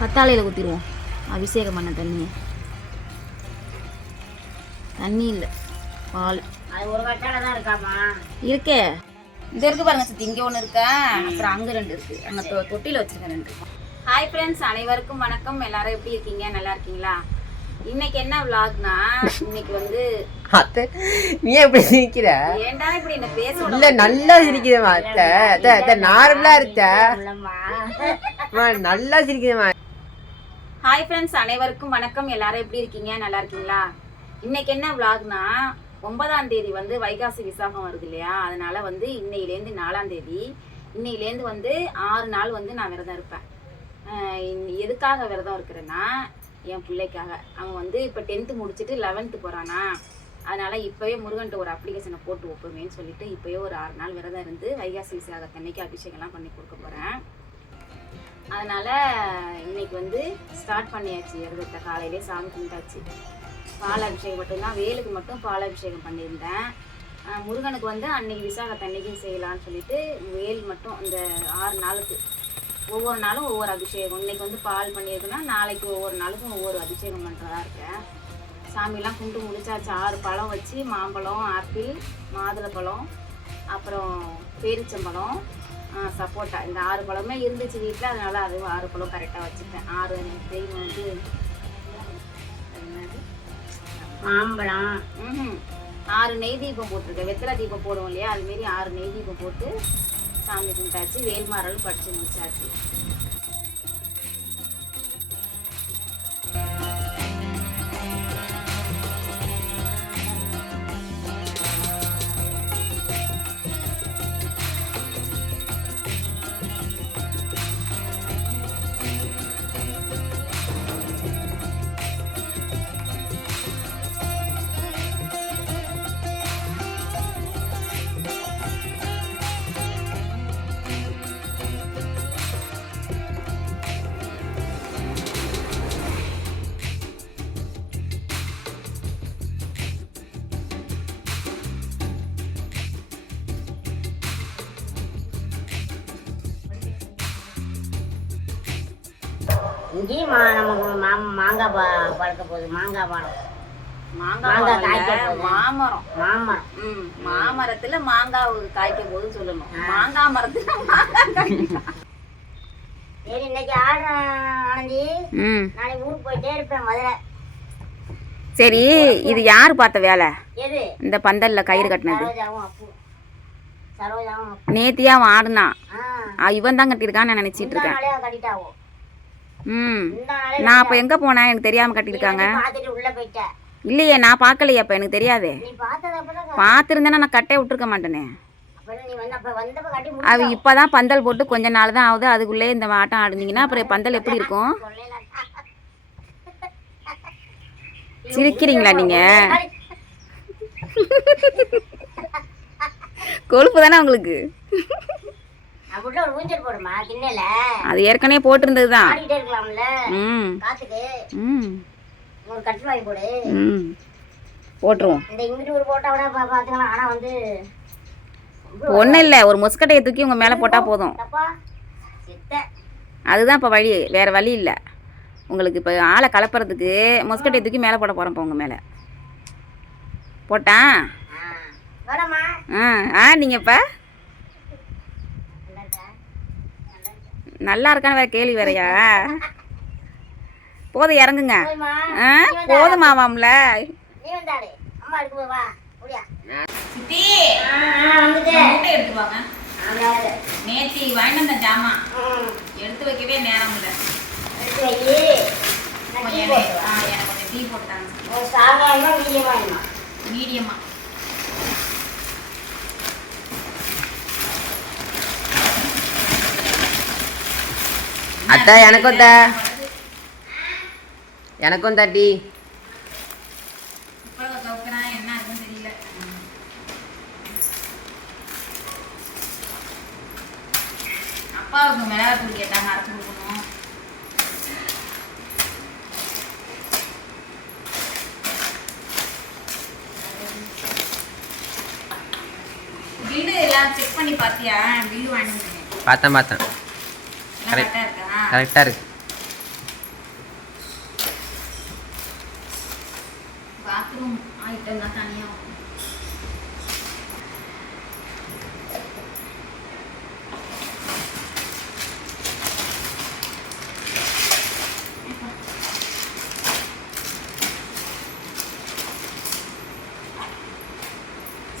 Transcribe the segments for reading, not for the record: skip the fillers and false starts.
கத்தாழையில் ஊற்றிடுவோம் அபிஷேகம் பண்ண தண்ணியை. தண்ணி இல்லை, பால். அது ஒரு கட்டால தான் இருக்காமா? இருக்கே, இந்த இருக்கு பாருங்க சித்தி. இங்கே ஒன்று இருக்கா, அப்புறம் அங்கே 2 இருக்கு. அங்கே தொட்டியில் வச்சுருக்கேன் 2. ஹாய் ஃப்ரெண்ட்ஸ், அனைவருக்கும் வணக்கம். எல்லாரும் எப்படி இருக்கீங்க? நல்லா இருக்கீங்களா? இன்னைக்கு என்ன விளாக்னா, இன்னைக்கு வந்து நீ எப்படி சிரிக்கிற? ஏன்டா இப்படி என்ன பேச? இல்ல நல்லா சிரிக்கிறமா அத்தை, நார்மலா இருக்க நல்லா சிரிக்கிறமா. ஹாய் ஃப்ரெண்ட்ஸ், அனைவருக்கும் வணக்கம். எல்லாரும் எப்படி இருக்கீங்க? நல்லா இருக்கீங்களா? இன்னைக்கு என்ன விளாக்னா, 9ஆம் தேதி வந்து வைகாசி விசாகம் வருது இல்லையா? அதனால வந்து இன்னையிலேருந்து 4ஆம் தேதி, இன்னையிலேருந்து வந்து 6 நாள் வந்து நான் விரதம் இருப்பேன். எதுக்காக விரதம் இருக்கிறேன்னா, என் பிள்ளைக்காக. அவன் வந்து இப்போ 10th முடிச்சுட்டு 11th போகிறானா, அதனால் இப்போவே முருகன்ட்டு ஒரு அப்ளிகேஷனை போட்டு வைப்போமேன்னு சொல்லிட்டு இப்போயே ஒரு 6 நாள் விரதம் இருந்து வைகாசி விசாகத்தன்னைக்கு அபிஷேகம்லாம் பண்ணி கொடுக்க போகிறேன். அதனால் இன்னைக்கு வந்து ஸ்டார்ட் பண்ணியாச்சு விரதத்தை. காலையிலே சாமி கும்பிட்டாச்சு. பால் அபிஷேகம் மட்டும்தான், வேலுக்கு மட்டும் பால் அபிஷேகம் பண்ணியிருந்தேன். முருகனுக்கு வந்து அன்னைக்கு விசாகத்தன்னைக்கும் செய்யலான்னு சொல்லிட்டு வேல் மட்டும் இந்த 6 நாளுக்கு ஒவ்வொரு நாளும் ஒவ்வொரு அபிஷேகம். இன்னைக்கு வந்து பால் பண்ணியிருக்குன்னா நாளைக்கு ஒவ்வொரு நாளுக்கும் ஒவ்வொரு அபிஷேகம் பண்ணுறதா இருக்கேன். சாமிலாம் கும்பிட்டு முடிச்சாச்சு. 6 பழம் வச்சு, மாம்பழம், ஆப்பிள், மாதுளப்பழம், அப்புறம் பேரிச்சம்பழம், சப்போட்டா, இந்த 6 பழமே இருந்துச்சு வீட்டில். அதனால் அது 6 பழம் கரெக்டாக வச்சுட்டேன். 6 தெய்வம் வந்து மாம்பழம், 6 நெய் தீபம் போட்டிருக்கேன். வெத்தலை தீபம் போடுவோம் இல்லையா, அதுமாரி 6 நெய் தீபம் போட்டு சாமி கும்பிட்டாச்சு. வேல்மாரல் படிச்சு முடிச்சாச்சு. இங்கேயும் நமக்கு மாங்காய் பழுக்க போகுது. மாங்காய் பழம், மாங்காய் காய்க்க, மாமரம், மாமரம். மாமரத்துல மாங்காய் காய்க்க போதுன்னு சொல்லணும். மாங்காய் மரத்துல மாங்காய் காய்க்கும். சரி, இன்னைக்கு ஆனந்தி, நாளைக்கு ஊருக்கு போயிட்டே இருப்பேன் மதுரை. சரி, இது யாரு பார்த்த வேலை? எது? இந்த பந்தல்ல கயிறு கட்டினது சரோஜாவும் அப்பு. சரோஜாவும் நேத்தியா ஆடுனான். இவன் தான் கட்டியிருக்கான்னு நான் நினைச்சிட்டு இருக்கேன். கட்டிட்டாவோ? நான் அப்ப எங்க போனேன்? எனக்கு தெரியாம கட்டியிருக்காங்க. உள்ள போயிட்டேன். இல்லையே, நான் பார்க்கலையே. அப்ப எனக்கு தெரியாதே. பார்த்துருந்தேன்னா நான் கட்டே விட்டுருக்க மாட்டேனே. அது இப்பதான் பந்தல் போட்டு கொஞ்ச நாள் தான் ஆகுது. அதுக்குள்ளே இந்த ஆட்டம் ஆடுனீங்கன்னா அப்புறம் பந்தல் எப்படி இருக்கும்? சிரிக்கிறீங்களா நீங்க? கொழுப்பு தானே உங்களுக்கு? அது ஏற்கனவே போட்டிருந்ததுதான். போட்டுருவோம். ஒன்றும் இல்லை, ஒரு முஸ்கட்டையை தூக்கி உங்கள் மேலே போட்டால் போதும். அதுதான் இப்போ வழி, வேறு வழி இல்லை உங்களுக்கு. இப்போ ஆளை கலப்புறதுக்கு முஸ்கட்டையை தூக்கி மேலே போட போகிறேன். இப்போ உங்கள் மேலே போட்டேன். நீங்கள் இப்போ நல்லா இருக்கான்னு வேற கேள்வி வேறையா? போதும், இறங்குங்க. போதுமாவாம்ல. நேத்தி வாங்கிட்டு வந்த ஜாமான் எடுத்து வைக்கவே நேரம் இல்லை. கொஞ்சம் டீ போட்டாங்க. மீடியமா. அத்தா, எனக்கும் தட்டி. என்ன இருக்குன்னு தெரியல. அப்பாவுக்கு மிளகாத்தூள் கேட்டாங்க, அரைச்சு கொடுக்கணும். பில்லு எல்லாம் செக் பண்ணி பார்த்தியா? பில்லு வாங்கினேன். பார்த்தேன். கரெக்டாக இருக்கு. விட்டோம்னா தனியா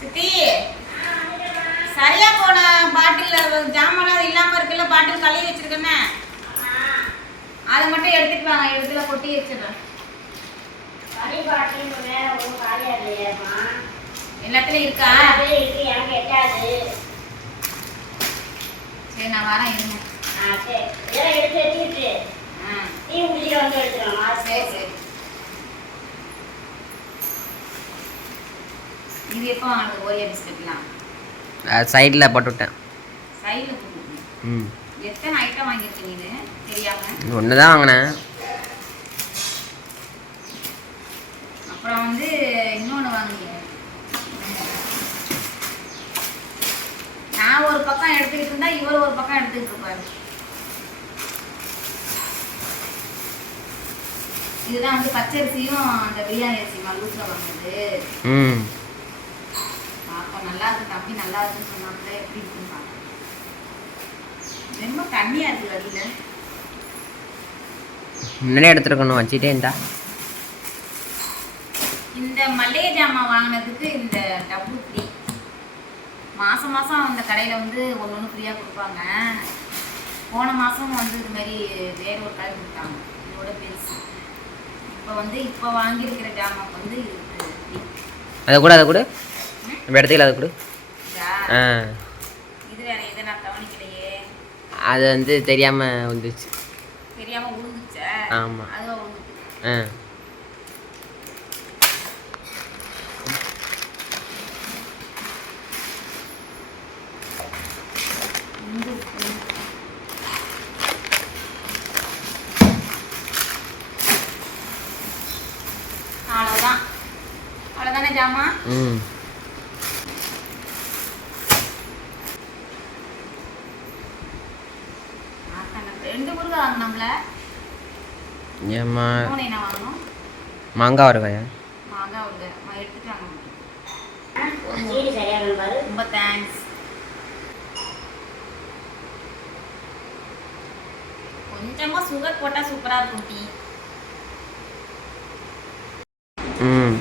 சித்தி சரியா போன பாட்டில் ஜாமான் இல்லாம இருக்குல்ல, பாட்டில் கழுவி வச்சிருக்கேன்னு அதை மட்டும் எடுத்துட்டு வாங்க. எடுத்துல கொட்டி வச்சிடுறேன். கறி பாட்டில் வேற ஒரு காலியா இல்லையாம்மா? எல்லாத்துலயும் இருக்கா? இருக்கு, எனக்கு எட்டாது. சரி நான் வரேன் இருங்க. சரி இதெல்லாம் எடுத்து வச்சுட்டு டீ குடிச்சிட்டு வந்து எடுத்துக்கலாம். சரி சரி. இது எப்போ வாங்கினது ஓரியா பிஸ்கட்லாம்? சைடில் போட்டு விட்டேன். சைடில் போட்டு. ம் எத்தனை ஐட்டம் வாங்கியிருக்கீங்க இது தெரியாம? ஒன்று தான் வாங்கினேன். அப்புறம் வந்து இன்னொன்று வாங்குங்க. நான் ஒரு பக்கம் எடுத்துக்கிட்டு இருந்தா இவர் ஒரு பக்கம் எடுத்துக்கிட்டு இருப்பாரு. இதுதான் வந்து பச்சரிசியும் அந்த பிரியாணி அரிசியும் லூஸ்ல வாங்குறது. ம் பார்ப்போம். நல்லா இருக்கு தம்பி, நல்லா இருக்குன்னு சொன்னாங்க. எப்படி இருக்குன்னு பார்ப்போம். ரொம்ப தண்ணியா இருக்கு வழியில. முன்னாடியே எடுத்துருக்கணும், வச்சுட்டே இருந்தா. இந்த மளிகை ஜாமான் வாங்கினதுக்கு இந்த டப்பு ஃப்ரீ. மாதம் மாதம் அந்த கடையில் வந்து ஒன்று ஒன்று ஃப்ரீயாக கொடுப்பாங்க. போன மாதம் வந்து இது மாதிரி வேற ஒரு கடை கொடுத்தாங்க, இதோட பெருசு. இப்போ வந்து இப்போ வாங்கியிருக்கிற ஜாமான் வந்து இது ஃப்ரீ. அதை கூட நம்ம இடத்துல அதை கொடு. ஆ இது வேற இதை நான் கவனிக்கலையே. அது வந்து தெரியாமல் வந்துச்சு. தெரியாமல் உழுந்துச்சா? ஆமாம். அதுவும் உழுந்துச்சு. ஆ அவ்வளோதான். அவ்வளோதானே ஜாமான்? ம் ரெண்டு முருகை வாங்கினோம்ல. ஏம்மா மூணு என்ன வாங்கணும்? மாங்காய் வருவாயா? மாங்காய் உள்ள எடுத்துட்டாங்க. சீனி சரியாக பாரு. ரொம்ப தேங்க்ஸ். கொஞ்சமாக சுகர் போட்டால் சூப்பராக இருக்கும் டீ. ம்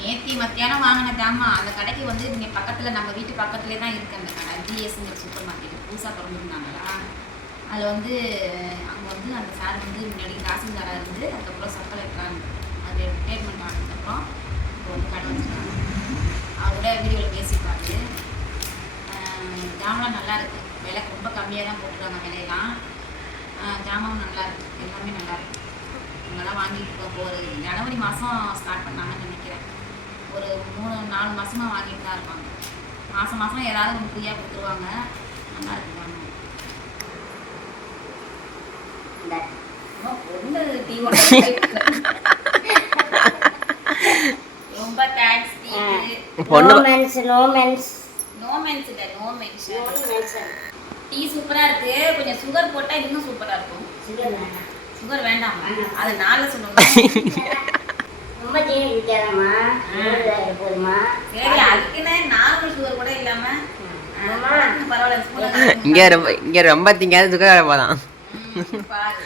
நேத்தி மத்தியானம் வாங்கின ஜாமான் அந்த கடைக்கு வந்து இங்கே பக்கத்தில், நம்ம வீட்டு பக்கத்துலேயே தான் இருக்குது அந்த கடை. ஜிஎஸ்ங்கிற சூப்பர் மார்க்கெட் புதுசாக திறந்துருந்தாங்களா. அதில் வந்து அங்கே வந்து அந்த சார் வந்து முன்னாடி தாசில்தாராக இருந்து அதுக்கப்புறம் சப் கலெக்டராக அது ரிட்டையர்மெண்ட் ஆனதுக்கப்புறம் இப்போ வந்து கடை வச்சுருக்காங்க. அவரோட வீடியோவில் பேசிப்பாரு. ஜாமான் நல்லா இருக்குது, விலை ரொம்ப கம்மியாக தான் போட்டுருக்காங்க விலையெல்லாம். ஜாமான் நல்லா இருக்குது, எல்லாமே நல்லா இருக்குது. இங்கே தான் வாங்கிட்டு இருக்கோம். ஒரு ஜனவரி மாதம் ஸ்டார்ட் பண்ணாங்கன்னு நினைக்கிறேன். ஒரு 3-4 மாதமாக வாங்கிட்டு தான் இருப்பாங்க. மாதம் மாதம் ஏதாவது ஒன்று ஃப்ரீயாக கொடுத்துருவாங்க. நல்லா இருக்கு ஜாமான். பொண்ணு டீ ரொம்ப thanks. No mens no mens no mens இல்லை, நோ மென்ஷன். டீ சூப்பராக இருக்குது. கொஞ்சம் சுகர் போட்டால் இன்னும் சூப்பராக இருக்கும். சுகர் வேண்டாம், அது நாளில் சொல்லணும். ரொம்ப ஜீனி குடிக்காதம்மா, போதுமா? சரி, அதுக்குன்னு நார்மல் சுகர் கூட இல்லாமல் பரவாயில்ல. இங்கே ரொம்ப திங்காத சுகர் போதான். பாரு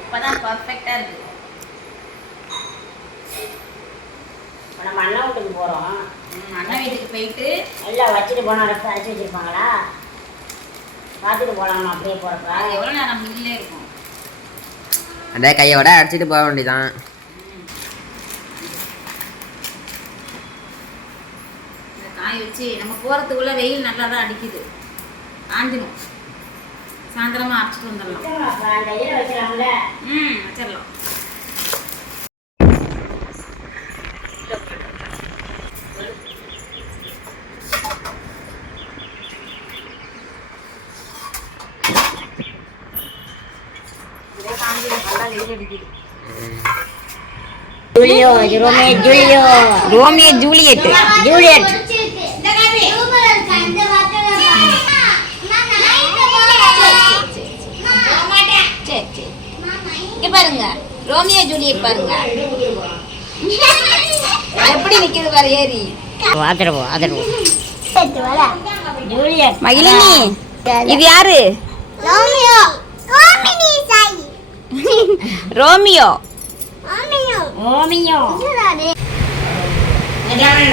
இப்பதான் பர்ஃபெக்டா இருக்கு. நம்ம அண்ணா வீட்டுக்கு போறோம். அண்ணா வீட்டுக்கு போயிட்டு எல்லாம் வச்சுட்டு போனா ரசம் அரைச்சி வச்சிருப்பாங்களா, பார்த்துட்டு போலாமா? அப்படியே போறப்ப அது எவ்வளவு நேரம் மில்லே இருக்கும். அந்த கையோட அடிச்சுட்டு போக வேண்டியதான். காய வச்சு நம்ம போகிறதுக்குள்ள வெயில் நல்லா தான் அடிக்குது. காஞ்சிடும். சாயந்தரமாக அரைச்சிட்டு வந்துடலாம். வைக்கலாம்ல. வச்சிடலாம். Julio Romeo Juliet. இங்க பாருங்க, ரோமியோ ஜூலியட் பாருங்க எப்படி நிக்குது பாரு ஏறி. ஜூலியட் மகிழினி இது யாரு? Romeo Romini Sai Romeo. Romeo Romeo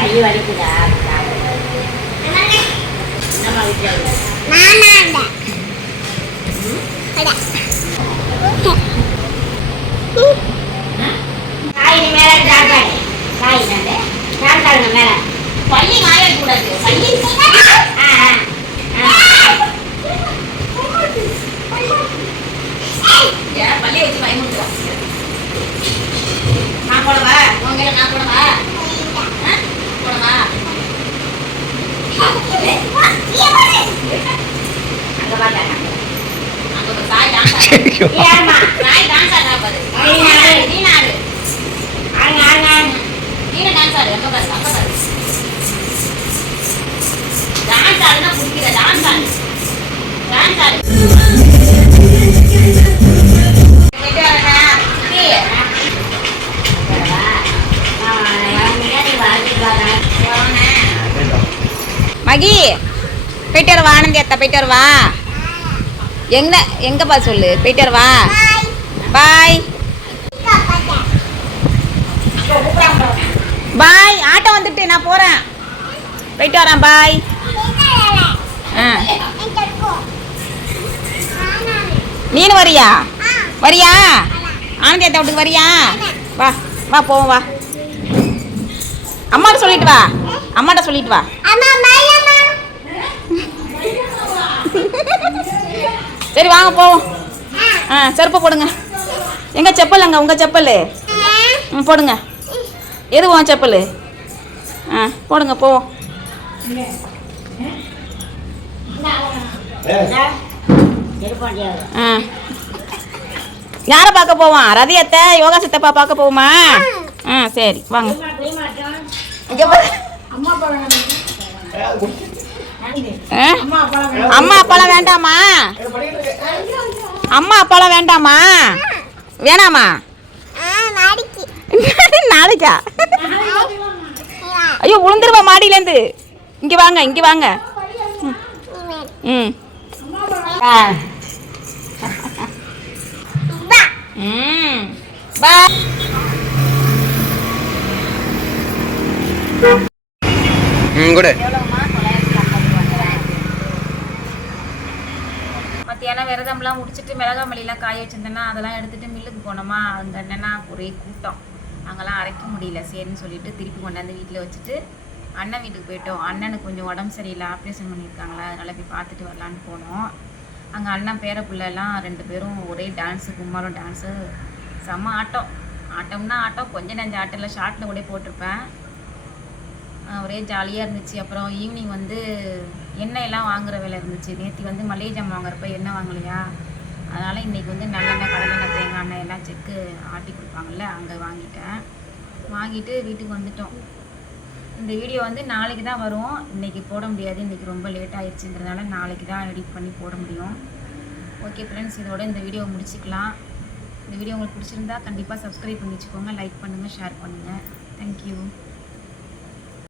ஐயோ வலிக்குதா காய் மேல காய் காய் காய் மேல பள்ளி மாய கூடாது. பள்ளி பள்ளி வச்சு பயமுறுத்துறா. நான் போடவா? உங்க நான் போடவா? போடவா? அங்க வாங்க. அங்க ஒரு சாய் டான்ஸ் ஆடுறா. ஏமா சாய் டான்ஸ் ஆடுறா பாரு. நீ நாடு. ஆங்க ஆங்க நீ டான்ஸ் ஆடு. அங்க பாரு. அங்க பாரு. டான்ஸ் ஆடுனா புடிக்கிற. டான்ஸ் ஆடு. டான்ஸ் ஆடு. மகி போயிட்டு வரவா? ஆனந்தி அத்தா போயிட்டு வரவா? எங்கப்பா சொல்லு. போயிட்டு வரவா? பாய் பாய். ஆட்டோ வந்துட்டு நான் போறேன். போயிட்டு வரேன். பாய். நீனு வரியா? வரியா? ஆனந்தி அத்தா வீட்டுக்கு வரியா? வா வா போவோம் வா. அம்மாட்ட சொல்லிட்டு வா. அம்மாட்ட சொல்லிட்டு வா. சரி வாங்க போவோம். செருப்பு போடுங்க. எங்க செப்பல் அங்க? உங்க செப்பல் போடுங்க. எது உன் செப்பல்? போடுங்க போவோம். யாரை பார்க்க போவான்? ரதியத்தை யோகா சித்தப்பா பார்க்க போவோமா? சரி வாங்க. இங்க பாரு. அம்மா அப்பாலாம் வேண்டாமா? அம்மா அப்பாலாம் வேண்டாமா? வேணாமா? நாளைக்கா? ஐயோ விழுந்துருவா மாடியிலேருந்து. இங்கே வாங்க இங்கே வாங்க. ம் பா. கூட மத்தியானம் விரதம்லாம் முடிச்சுட்டு மிளகா மல்லிலாம் காய வச்சிருந்தேன்னா அதெல்லாம் எடுத்துகிட்டு மில்லுக்கு போனோமா. அங்கே என்னென்னா ஒரே கூட்டம். அங்கெல்லாம் அரைக்க முடியல. சரின்னு சொல்லிட்டு திருப்பி கொண்டாந்து வீட்டில் வச்சுட்டு அண்ணன் வீட்டுக்கு போயிட்டோம். அண்ணனுக்கு கொஞ்சம் உடம்பு சரியில்லை, ஆப்ரேஷன் பண்ணியிருக்காங்களா, அதனால் போய் பார்த்துட்டு வரலான்னு போனோம். அங்கே அண்ணன் பேர பிள்ளைலாம் 2 பேரும் ஒரே டான்ஸு, கும்மாரம் டான்ஸு, செம்ம ஆட்டம். ஆட்டம்னா ஆட்டம், கொஞ்சம் நஞ்ச ஆட்டம் இல்லை, ஷார்ட்டில் கூட போட்டிருப்பேன். ஒரே ஜாலியாக இருந்துச்சு. அப்புறம் ஈவினிங் வந்து எண்ணெய் எல்லாம் வாங்குற வேலை இருந்துச்சு. நேற்று வந்து மளிகை ஜாமான் வாங்குறப்ப எண்ணெய் வாங்கலையா, அதனால் இன்றைக்கி வந்து நல்லெண்ணெய், கடலெண்ணெய், தேங்காய் எண்ணெய் எல்லாம் செக்கு ஆட்டி கொடுப்பாங்கள்ல, அங்கே வாங்கிட்டேன். வாங்கிட்டு வீட்டுக்கு வந்துட்டோம். இந்த வீடியோ வந்து நாளைக்கு தான் வரும். இன்றைக்கி போட முடியாது, இன்றைக்கி ரொம்ப லேட் ஆகிடுச்சுங்கிறதுனால நாளைக்கு தான் எடிட் பண்ணி போட முடியும். ஓகே ஃப்ரெண்ட்ஸ், இதோட இந்த வீடியோவை முடிச்சுக்கலாம். இந்த வீடியோ உங்களுக்கு பிடிச்சிருந்தா கண்டிப்பாக சப்ஸ்கிரைப் பண்ணி வச்சுக்கோங்க, லைக் பண்ணுங்கள், ஷேர் பண்ணுங்கள். தேங்க்யூ.